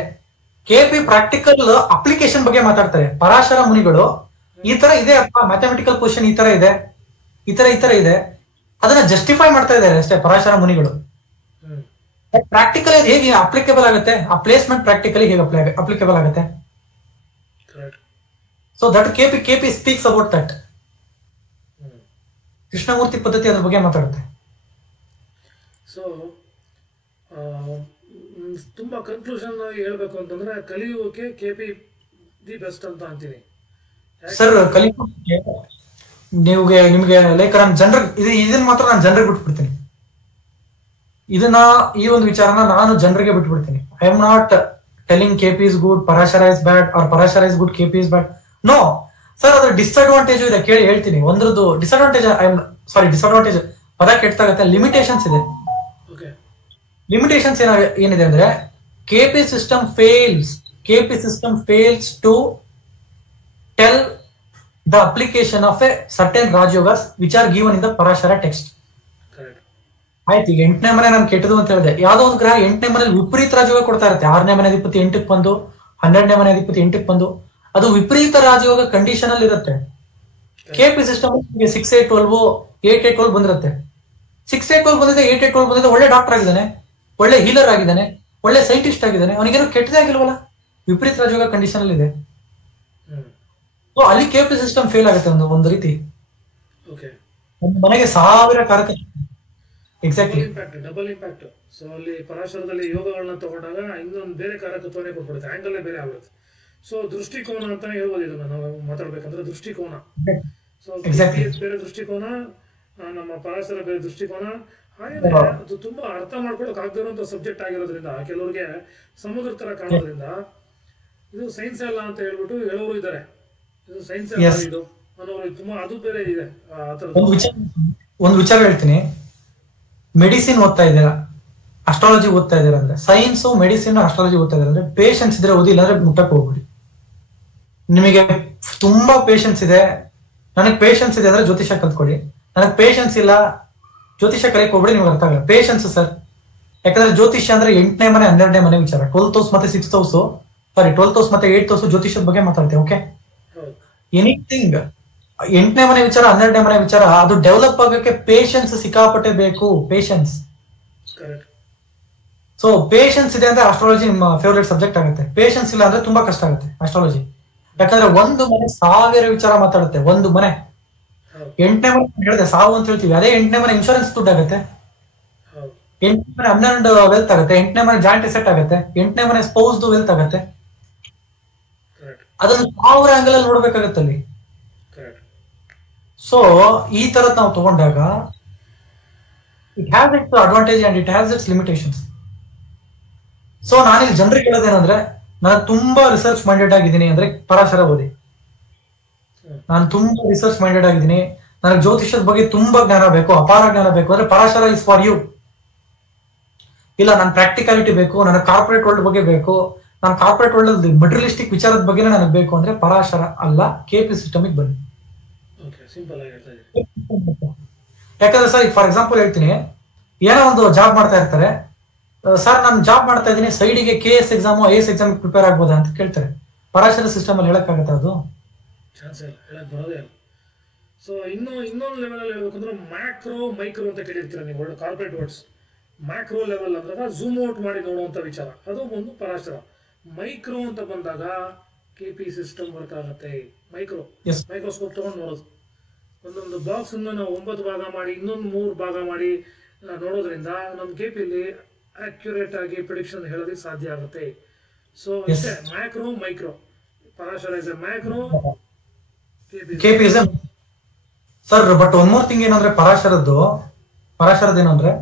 ಕೆಪಿ ಪ್ರಾಕ್ಟಿಕಲ್ ಅಪ್ಲಿಕೇಶನ್ ಬಗ್ಗೆ ಮಾತಾಡ್ತಾರೆ. ಪರಾಶರ ಮುನಿಗಳು ಈ ತರ ಇದೆ ಅಪ್ಪ, ಮ್ಯಾಥಮೆಟಿಕಲ್ ಕ್ವಶನ್ ಈ ತರ ಇದೆ, ಈ ತರ ಇದೆ, ಅದನ್ನ ಜಸ್ಟಿಫೈ ಮಾಡ್ತಾ ಇದ್ದಾರೆ ಅಷ್ಟೇ ಪರಾಶರ ಮುನಿಗಳು. ಪ್ರಾಕ್ಟಿಕಲ್ ಹೇಗೆ ಅಪ್ಲಿಕೇಬಲ್ ಆಗುತ್ತೆ? ಆ ಪ್ಲೇಸ್ಮೆಂಟ್ ಪ್ರಾಕ್ಟಿಕಲಿ ಹೇಗೆ ಅಪ್ಲಿಕೇಬಲ್ ಆಗುತ್ತೆ? So that KP speaks about that. Krishnamurthy ಪದ್ಧತಿ ಅದ್ರ ಬಗ್ಗೆ ಮಾತಾಡುತ್ತೆ. ಸೊ ತುಂಬಾ ಕನ್ಕ್ಲೂಷನ್ ಹೇಳ್ಬೇಕು ಅಂತಂದ್ರೆ ಕಲಿಯುಗಕ್ಕೆ ಕೆಪಿ ದಿ ಬೆಸ್ಟ್ ಅಂತ ಅಂತೀನಿ. ಸರ್ ಕಲಿಯುಗಕ್ಕೆ ನಿಮ್ಗೆ ಲೈಕ್ ನಾನು ಜನರಿಗೆ ಇದನ್ನ ಮಾತ್ರ ನಾನು ಜನರಿಗೆ ಬಿಟ್ಬಿಡ್ತೀನಿ. ಈ ಒಂದು ವಿಚಾರನ ನಾನು ಜನರಿಗೆ ಬಿಟ್ಬಿಡ್ತೀನಿ. I am not telling KP is good, Parashara is bad, or Parashara is good, KP is bad. No sir, ಅದ್ರ ಡಿಸ್ಅಡ್ವಾಂಟೇಜ್ ಇದೆ, ಕೇಳಿ ಹೇಳ್ತೀನಿ. ಒಂದ್ರದ್ದು ಡಿಸ್ಅಡ್ವಾಂಟೇಜ್ ಪದ ಕೆಟ್ಟಾಗತ್ತೆ. ಲಿಮಿಟೇಷನ್ಸ್ ಇದೆ. ಲಿಮಿಟೇಷನ್ಸ್ ಏನಿದೆ ಅಂದ್ರೆ KP system fails to tell the application of a certain ರಾಜಯೋಗಸ್ which are given in the Parashara text. ಆಯ್ತು, ಈಗ 8ನೇ ಮನೆ ನಾನು ಕೆಟ್ಟದು ಅಂತ ಹೇಳಿದೆ. ಯಾವ್ದೋ ಒಂದು ಗ್ರಹ 8ನೇ ಮನೇಲಿ ವಿಪರೀತ ರಾಜಯೋಗ ಕೊಡ್ತಾ ಇರುತ್ತೆ. 6ನೇ ಮನೆ ಅಧಿಪತಿ 8ಕ್ಕೆ ಬಂದು, 12ನೇ ಮನೆ ಅಧಿಪತಿ 8ಕ್ಕೆ ಬಂದು, ಅದು ವಿಪರೀತ ರಾಜಯೋಗ ಕಂಡೀಷನ್ ಅಲ್ಲಿ ಇರುತ್ತೆ. ಕೆಪಿ ಸಿಸ್ಟಮ್ 6, 8, 12, 8, 8, 12 ಬಂದಿರುತ್ತೆ. 6, 8, 12 ಬಂದಿದೆ, 8, 8, 12 ಬಂದಿದೆ. ಒಳ್ಳೆ ಡಾಕ್ಟರ್ ಆಗಿದ್ದಾನೆ, ಒಳ್ಳೆ ಹೀಲರ್ ಆಗಿದ್ದಾನೆ, ಒಳ್ಳೆ ಸೈಂಟಿಸ್ಟ್ ಆಗಿದ್ದಾನೆ. ಅವನಿಗೇನು ಕೆಟ್ಟದೇ ಆಗಿಲ್ವಲ್ಲ, ವಿಪರೀತ ರಾಜಯೋಗ ಕಂಡೀಷನ್ ಅಲ್ಲಿ ಇದೆ. ಸೊ ಅಲ್ಲಿ ಕೆಪಿ ಸಿಸ್ಟಮ್ ಫೇಲ್ ಆಗುತ್ತೆ ಒಂದು ರೀತಿ. ಒಂದು ಮನೆಗೆ 1000 ಕಾರಕ. Exactly, double impact. ಸೊ ಅಲ್ಲಿ ಪರಾಶರದಲ್ಲಿ ಯೋಗಗಳನ್ನ ತಗೊಂಡಾಗ ಇನ್ನೊಂದು ಬೇರೆ ಕಾರಕತ್ವನೇ ಕೊಟ್ಬಿಡುತ್ತೆ, ಆಂಗಲ್ ಬೇರೆ ಆಗುತ್ತೆ. ಸೊ ದೃಷ್ಟಿಕೋನ ಅಂತಾನೆ ಹೇಳ್ಬೋದು ಇದನ್ನ ನಾವು ಮಾತಾಡ್ಬೇಕಂದ್ರೆ. ದೃಷ್ಟಿಕೋನ, ಸೊ ಬೇರೆ ದೃಷ್ಟಿಕೋನ, ನಮ್ಮ ಪರಾಶರ ಬೇರೆ ದೃಷ್ಟಿಕೋನ. ಹಾಗೆ ಅದು ತುಂಬಾ ಅರ್ಥ ಮಾಡ್ಕೊಳಕ್ ಆಗದಿರುವಂತ ಸಬ್ಜೆಕ್ಟ್ ಆಗಿರೋದ್ರಿಂದ ಕೆಲವ್ರಿಗೆ ಸಮುದ್ರ ತರ ಕಾಣೋದ್ರಿಂದ ಇದು ಸೈನ್ಸ್ ಅಲ್ಲ ಅಂತ ಹೇಳ್ಬಿಟ್ಟು ಹೇಳೋರು ಇದ್ದಾರೆ. ಇದು ಸೈನ್ಸ್ Yes. ಇದು ಅನ್ನೋರು ತುಂಬಾ ಅದು ಬೇರೆ ಇದೆ ಆ ಒಂದು ಥರದ್ದು. ವಿಚಾರ ಒಂದು ವಿಚಾರ ಹೇಳ್ತೀನಿ. ಮೆಡಿಸಿನ್ ಓದ್ತಾ ಇದ್ದೀರಾ, ಅಸ್ಟ್ರಾಲಜಿ ಓದ್ತಾ ಇದ್ದೀರಾ ಅಂದ್ರೆ, ಸೈನ್ಸ್ ಮೆಡಿಸಿನ್ ಅಸ್ಟ್ರಾಲಜಿ ಓದ್ತಾ ಇದ್ದೀರಾ ಅಂದ್ರೆ ಪೇಷನ್ಸ್ ಇದ್ರೆ ಓದಿ, ಇಲ್ಲಾಂದ್ರೆ ಮುಟ್ಟಕ್ಕೆ ಹೋಗ್ಬಿಡಿ. ನಿಮಗೆ ತುಂಬಾ ಪೇಷನ್ಸ್ ಇದೆ, ನನಗೆ ಪೇಷನ್ಸ್ ಇದೆ ಅಂದ್ರೆ ಜ್ಯೋತಿಷ ಕಲ್ತ್ಕೊಳ್ಳಿ. ನನಗೆ ಪೇಷನ್ಸ್ ಇಲ್ಲ, ಜ್ಯೋತಿಷ ಕಲಿಯಕ್ಕೆ ಹೋಗ್ಬಿಡಿ, ನಿಮ್ಗೆ ಅರ್ಥ ಆಗಲ್ಲ. ಪೇಷನ್ಸ್ ಸರ್, ಯಾಕಂದ್ರೆ ಜ್ಯೋತಿಷ್ಯ ಅಂದ್ರೆ 8ನೇ ಮನೆ 12ನೇ ಮನೆ ವಿಚಾರ. 12th ಹೌಸ್ ಮತ್ತೆ 6th ಹೌಸ್, ಸಾರಿ 12th ಹೌಸ್ ಮತ್ತೆ 8th ಹೌಸ್ ಜ್ಯೋತಿಷದ ಬಗ್ಗೆ ಮಾತಾಡ್ತೇವೆ. ಓಕೆ, ಹೌದು ಎನಿಥಿಂಗ್ 8ನೇ ಮನೆ ವಿಚಾರ 12ನೇ ಮನೆ ವಿಚಾರ, ಅದು ಡೆವಲಪ್ ಆಗಕ್ಕೆ ಪೇಷನ್ಸ್ ಸಿಕ್ಕಾಪಟ್ಟೆ ಬೇಕು. ಪೇಷನ್ಸ್. ಕರೆಕ್ಟ್. ಸೊ ಪೇಷನ್ಸ್ ಇದೆ ಅಂದ್ರೆ ಅಸ್ಟ್ರಾಲಜಿ ನಿಮ್ಮ ಫೇವರೇಟ್ ಸಬ್ಜೆಕ್ಟ್ ಆಗುತ್ತೆ. ಪೇಷನ್ಸ್ ಇಲ್ಲ ಅಂದ್ರೆ ತುಂಬಾ ಕಷ್ಟ ಆಗುತ್ತೆ ಅಸ್ಟ್ರಾಲಜಿ. ಯಾಕಂದ್ರೆ ಒಂದು ಮನೆ 1000 ವಿಚಾರ ಮಾತಾಡುತ್ತೆ. ಒಂದು ಮನೆ ಹೌದು 8ನೇ ಮನೆ ಹೇಳಿದೆ ಸಾವು ಅಂತ ಹೇಳ್ತೀವಿ, ಅದೇ 8ನೇ ಮನೆ ಇನ್ಶೂರೆನ್ಸ್ ದುಡ್ಡು ಆಗುತ್ತೆ. ಹೌದು 8ನೇ ಮನೆ 12 ವೆಲ್ತ್ ಆಗುತ್ತೆ. 8ನೇ ಮನೆ ಜಾಯಿಂಟ್ ಎಸೆಟ್ ಆಗುತ್ತೆ. 8ನೇ ಮನೆ ಸ್ಪೌಸ್ ವೆಲ್ತ್ ಆಗುತ್ತೆ. ಕರೆಕ್ಟ್ ಅದನ್ನು 1000 ಆಂಗಲ್ ಅಲ್ಲಿ ನೋಡ್ಬೇಕಾಗತ್ತೆ ಅಲ್ಲಿ. ಕರೆಕ್ಟ್. ಸೊ ಈ ತರದ್ ನಾವು ತಗೊಂಡಾಗ it has its advantage and it has its limitations. So ನಾನಿಲ್ಲಿ ಜನರಿಗೆ ಹೇಳೋದೇನಂದ್ರೆ, ನಾನು ತುಂಬಾ ರಿಸರ್ಚ್ ಮೈಂಡೆಡ್ ಆಗಿದ್ದೀನಿ ಅಂದ್ರೆ ಪರಾಶರ ಓದಿ. ನಾನು ತುಂಬಾ ರಿಸರ್ಚ್ ಮೈಂಡೆಡ್ ಆಗಿದ್ದೀನಿ, ನನಗೆ ಜ್ಯೋತಿಷದ ಬಗ್ಗೆ ತುಂಬಾ ಜ್ಞಾನ ಬೇಕು, ಅಪಾರ ಜ್ಞಾನ ಬೇಕು ಅಂದ್ರೆ ಪರಾಶರ ಇಸ್ ಫಾರ್ ಯು. ಇಲ್ಲ ನಾನು ಪ್ರಾಕ್ಟಿಕಾಲಿಟಿ ಬೇಕು, ನನಗೆ ಕಾರ್ಪೊರೇಟ್ ವರ್ಲ್ಡ್ ಬಗ್ಗೆ ಬೇಕು, ನಾನು ಕಾರ್ಪೊರೇಟ್ ವರ್ಲ್ಡ್ ಮೆಟೀರಿಯಲಿಸ್ಟಿಕ್ ವಿಚಾರದ ಬಗ್ಗೆ ನನಗೆ ಬೇಕು ಅಂದ್ರೆ ಪರಾಶರ ಅಲ್ಲ, ಕೆಪಿ ಸಿಸ್ಟಮಿಗೆ ಬನ್ನಿ. ಓಕೆ, ಸಿಂಪಲ್ ಆಗಿ ಹೇಳ್ತಾ ಇದ್ದೀನಿ. ಯಾಕಂದ್ರೆ ಸರ್ ಫಾರ್ ಎಕ್ಸಾಂಪಲ್ ಹೇಳ್ತೀನಿ, ಏನೋ ಒಂದು ಜಾಬ್ ಮಾಡ್ತಾ ಇರ್ತಾರೆ, ಸರ್ ನಾನು ಜಾಬ್ ಮಾಡ್ತಾ ಇದ್ದೀನಿ, ಸೈಡಿಗೆ KS exam IAS exam prepare ಆಗ್ಬೋದಾ ಅಂತ ಕೇಳ್ತಾರೆ. ಪರಾಶರ ಸಿಸ್ಟಮ್ ಅಲ್ಲಿ ಹೇಳಕ್ಕಾಗತ್ತೆ ಅದು? ಚಾನ್ಸ್ ಇಲ್ಲ, ಹೇಳಕ್ ಬರೋದೇ ಇಲ್ಲ. ಸೊ ಇನ್ನೊಂದು ಲೆವೆಲಲ್ಲಿ ಹೇಳ್ಬೇಕಂದ್ರೆ ಮ್ಯಾಕ್ರೋ ಮೈಕ್ರೋ ಅಂತ ಕೇಳಿರ್ತೀರ ನೀವು, ಒಳ್ಳೆ ಕಾರ್ಪೊರೇಟ್ ವರ್ಡ್ಸ್. ಮ್ಯಾಕ್ರೋ ಲೆವೆಲ್ ಅಂದಾಗ ಝೂಮ್ ಔಟ್ ಮಾಡಿ ನೋಡುವಂಥ ವಿಚಾರ, ಅದು ಒಂದು ಪರಾಶರ. ಮೈಕ್ರೋ ಅಂತ ಬಂದಾಗ KP ಸಿಸ್ಟಮ್ ವರ್ಕ್ ಆಗುತ್ತೆ. ಮೈಕ್ರೋಸ್ಕೋಪ್ ತಗೊಂಡು ನೋಡೋದು. ಒಂದೊಂದು ಬಾಕ್ಸ್ ನಾವು 9 ಭಾಗ ಮಾಡಿ ಇನ್ನೊಂದು 3 ಭಾಗ ಮಾಡಿ ನೋಡೋದ್ರಿಂದ ನಮ್ಮ KPಯಲ್ಲಿ ಅಕ್ಯುರೇಟ್ ಆಗಿ ಪ್ರಿಡಿಕ್ಷನ್ ಹೇಳೋದಕ್ಕೆ ಸಾಧ್ಯ ಆಗುತ್ತೆ. ಸೊ ಇಷ್ಟೇ, macro micro. Parashara is A macro, KP is sir. But one more thing ಏನಂದ್ರೆ ಪರಾಶರದ್ದು ಏನಂದ್ರೆ,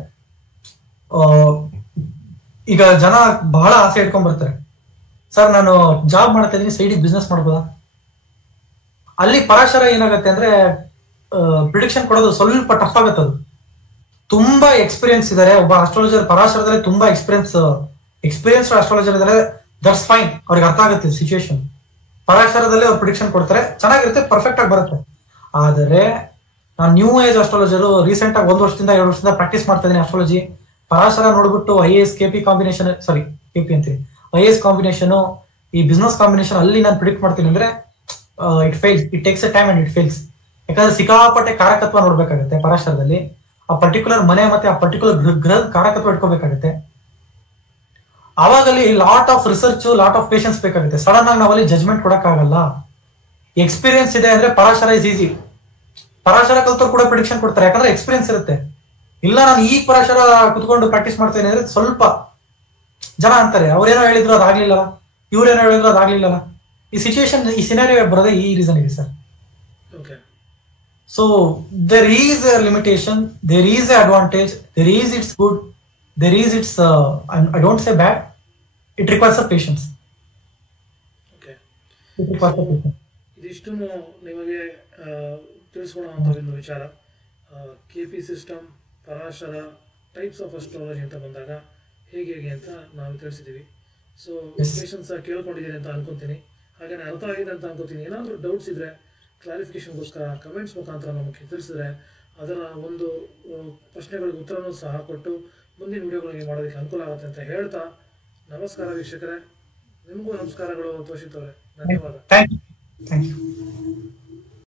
ಈಗ ಜನ ಬಹಳ ಆಸೆ ಇಟ್ಕೊಂಡ್ ಬರ್ತಾರೆ, ಸರ್ ನಾನು ಜಾಬ್ ಮಾಡ್ತಾ ಇದೀನಿ, ಸೈಡಿಗೆ ಬಿಸ್ನೆಸ್ ಮಾಡ್ಬೋದಾ? ಅಲ್ಲಿ ಪರಾಶರ ಏನಾಗುತ್ತೆ ಅಂದ್ರೆ ಪ್ರಿಡಿಕ್ಷನ್ ಕೊಡೋದು ಸ್ವಲ್ಪ ಟಫ್ ಆಗುತ್ತೆ. ಅದು ತುಂಬಾ ಎಕ್ಸ್ಪೀರಿಯನ್ಸ್ ಇದಾರೆ, ಒಬ್ಬ ಅಸ್ಟ್ರಾಲಜರ್ ಪರಾಶರದಲ್ಲಿ ತುಂಬಾ ಎಕ್ಸ್ಪೀರಿಯನ್ಸ್ಡ್ ಅಸ್ಟ್ರಾಲಜರ್ ಇದಾರೆ, ದಟ್ಸ್ ಫೈನ್, ಅವ್ರಿಗೆ ಅರ್ಥ ಆಗುತ್ತೆ ಸಿಚುವೇಶನ್. ಪರಾಶರದಲ್ಲಿ ಅವ್ರು ಪ್ರಿಡಿಕ್ಷನ್ ಕೊಡ್ತಾರೆ, ಚೆನ್ನಾಗಿರುತ್ತೆ, ಪರ್ಫೆಕ್ಟ್ ಆಗಿ ಬರುತ್ತೆ. ಆದರೆ ನಾನು ನ್ಯೂ ಏಜ್ ಅಸ್ಟ್ರಾಲಜರ್, ರೀಸೆಂಟ್ ಆಗಿ 1 ವರ್ಷದಿಂದ 2 ವರ್ಷದಿಂದ ಪ್ರಾಕ್ಟೀಸ್ ಮಾಡ್ತಾ ಇದೀನಿ ಅಸ್ಟ್ರಾಲಜಿ. ಪರಾಶರ ನೋಡ್ಬಿಟ್ಟು IAS KP ಕಾಂಬಿನೇಷನ್, ಸಾರಿ KP ಅಂತೀನಿ, IAS ಕಾಂಬಿನೇಷನ್, ಈ ಬಿಸ್ನೆಸ್ ಕಾಂಬಿನೇಷನ್ ಅಲ್ಲಿ ನಾನು ಪ್ರಿಡಿಕ್ಟ್ ಮಾಡ್ತೀನಿ ಅಂದ್ರೆ it fails. It takes A time and it fails. ಯಾಕಂದ್ರೆ ಸಿಕ್ಕಾಪಟ್ಟೆ ಕಾರಕತ್ವ ನೋಡ್ಬೇಕಾಗುತ್ತೆ ಪರಾಶರದಲ್ಲಿ. ಆ ಪರ್ಟಿಕ್ಯುಲರ್ ಮನೆ ಮತ್ತೆ ಆ ಪರ್ಟಿಕ್ಯುಲರ್ ಗ್ರಹದ ಕಾರಕತ್ವ ಇಟ್ಕೋಬೇಕಾಗುತ್ತೆ. ಅವಾಗಲ್ಲಿ lot of research, lot of patience ಬೇಕಾಗುತ್ತೆ. ಸಡನ್ ಆಗಿ ನಾವಲ್ಲಿ ಜಜ್ಮೆಂಟ್ ಕೊಡಕ್ಕಾಗಲ್ಲ. ಎಕ್ಸ್ಪೀರಿಯನ್ಸ್ ಇದೆ ಅಂದ್ರೆ ಪರಾಶರ ಇಸ್ ಈಸಿ. ಪರಾಶರ ಕಲ್ತವ್ರು ಕೂಡ ಪ್ರಿಡಿಕ್ಷನ್ ಕೊಡ್ತಾರೆ, ಯಾಕಂದ್ರೆ ಎಕ್ಸ್ಪೀರಿಯನ್ಸ್ ಇರುತ್ತೆ. ಇಲ್ಲ ನಾನು ಈ ಪರಾಶರ ಕುತ್ಕೊಂಡು ಪ್ರಾಕ್ಟೀಸ್ ಮಾಡ್ತೇನೆ ಅಂದ್ರೆ ಸ್ವಲ್ಪ ಜನ ಅಂತಾರೆ, ಅವ್ರೇನೋ ಹೇಳಿದ್ರು ಅದಾಗ್ಲಿಲ್ಲ, ಇವ್ರೇನೋ ಹೇಳಿದ್ರು ಅದಾಗ್ಲಿಲ್ಲ. ಈ ಸಿಚುವೇಶನ್, ಈ ಸಿನಾರಿಯೋ ಬರೋದೇ ಈ ರೀಸನ್ ಇದೆ sir. So there is a limitation, there is an advantage, there is its good, there is its I don't say bad. It requires a patience. Okay. It requires a patience. ಇದಿಷ್ಟು ನಿಮಗೆ ತಿಳಿಸ್ಕೊಡುವಂಥ ಒಂದು ವಿಚಾರ. KP system, Parashara, types of astrology ಅಂತ ಬಂದಾಗ ಹೇಗೆ ಅಂತ ನಾವು ತಿಳಿಸಿದ್ದೀವಿ. So patience ಕೇಳ್ಕೊಂಡಿದ್ದೀನಿ ಅಂತ ಅನ್ಕೊತೀನಿ, ಹಾಗೆಯೇ ಅರ್ಥ ಆಗಿದೆ ಅಂತ ಅನ್ಕೋತೀನಿ. ಏನಾದರೂ ಡೌಟ್ಸ್ ಇದ್ದರೆ ಕ್ಲಾರಿಫಿಕೇಷನ್ಗೋಸ್ಕರ ಕಮೆಂಟ್ಸ್ ಮುಖಾಂತರ ನಮಗೆ ತಿಳಿಸಿದ್ರೆ ಅದರ ಒಂದು ಪ್ರಶ್ನೆಗಳಿಗೆ ಉತ್ತರನೂ ಸಹ ಕೊಟ್ಟು ಮುಂದಿನ ವಿಡಿಯೋಗಳಿಗೆ ಮಾಡೋದಕ್ಕೆ ಅನುಕೂಲ ಆಗುತ್ತೆ ಅಂತ ಹೇಳ್ತಾ, ನಮಸ್ಕಾರ ವೀಕ್ಷಕರೇ. ನಿಮಗೂ ನಮಸ್ಕಾರಗಳು ತೋಷಿತ್ ಅವರೇ, ಧನ್ಯವಾದ. Thank you.